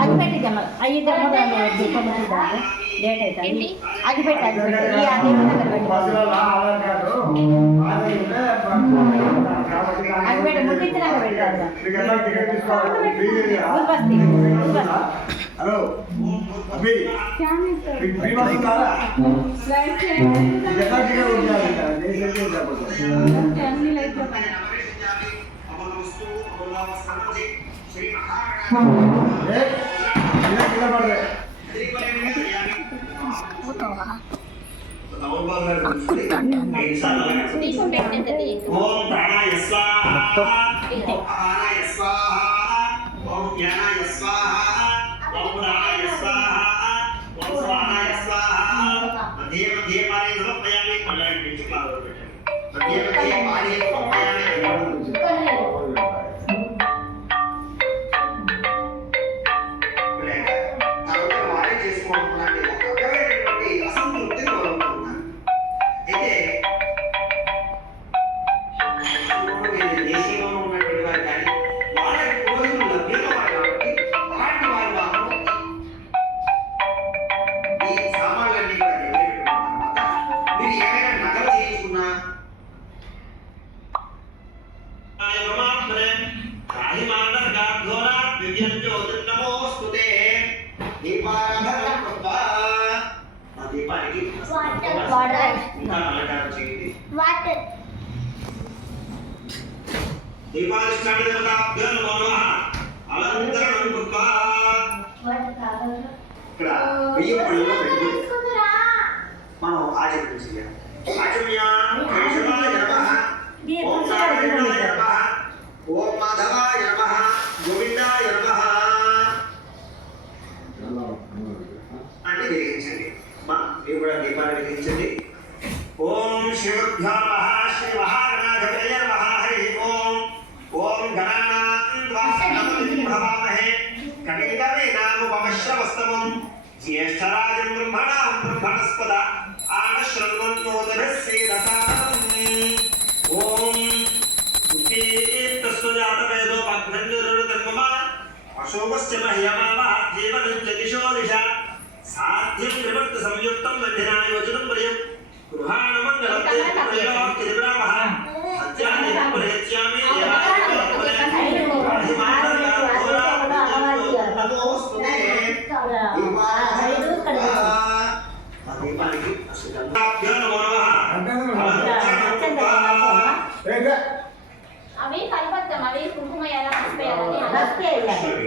అది పెట్టిద్దాం అయ్యి డేట్ అవుతుంది అది పెట్టి అది పెట్టి అది పెట్టి ముట్టించినాక పెట్టాలి హలో మనం ఆచరించాలి ఓం మాధవాయ నమః గోవిందాయ నమః అంటే వెలిగించండి మా మీరు కూడా దీపాన్ని వెలిగించండి. ఓం శివభ్యో నమః శ్రీ మహాగణాధిపతయే నమః హరి ఓం ఓం గణానాం భవామహే కవిం కవీనాముపమశ్రవస్తమం జ్యేష్ఠరాజం బ్రహ్మణాం బ్రహ్మణస్పద ఆనశ్రవన్నోదభిస్సేదసాదనం ఓం తస్వజాతవేదో భగ్నంజరుర్గర్మమా అశోకస్య మహ్యమావః జీవనం చ దిశో దిశ సాధ్యం త్రివర్త సంయుక్తం మధ్యనాయోజనం వయం గృహాణమంగళం త్రివిరామః సత్యాన్ని ప్రయత్స్యామి అవి కలపద్దాం అవి కుంకుమ ఎలా పసుపు వేయాలని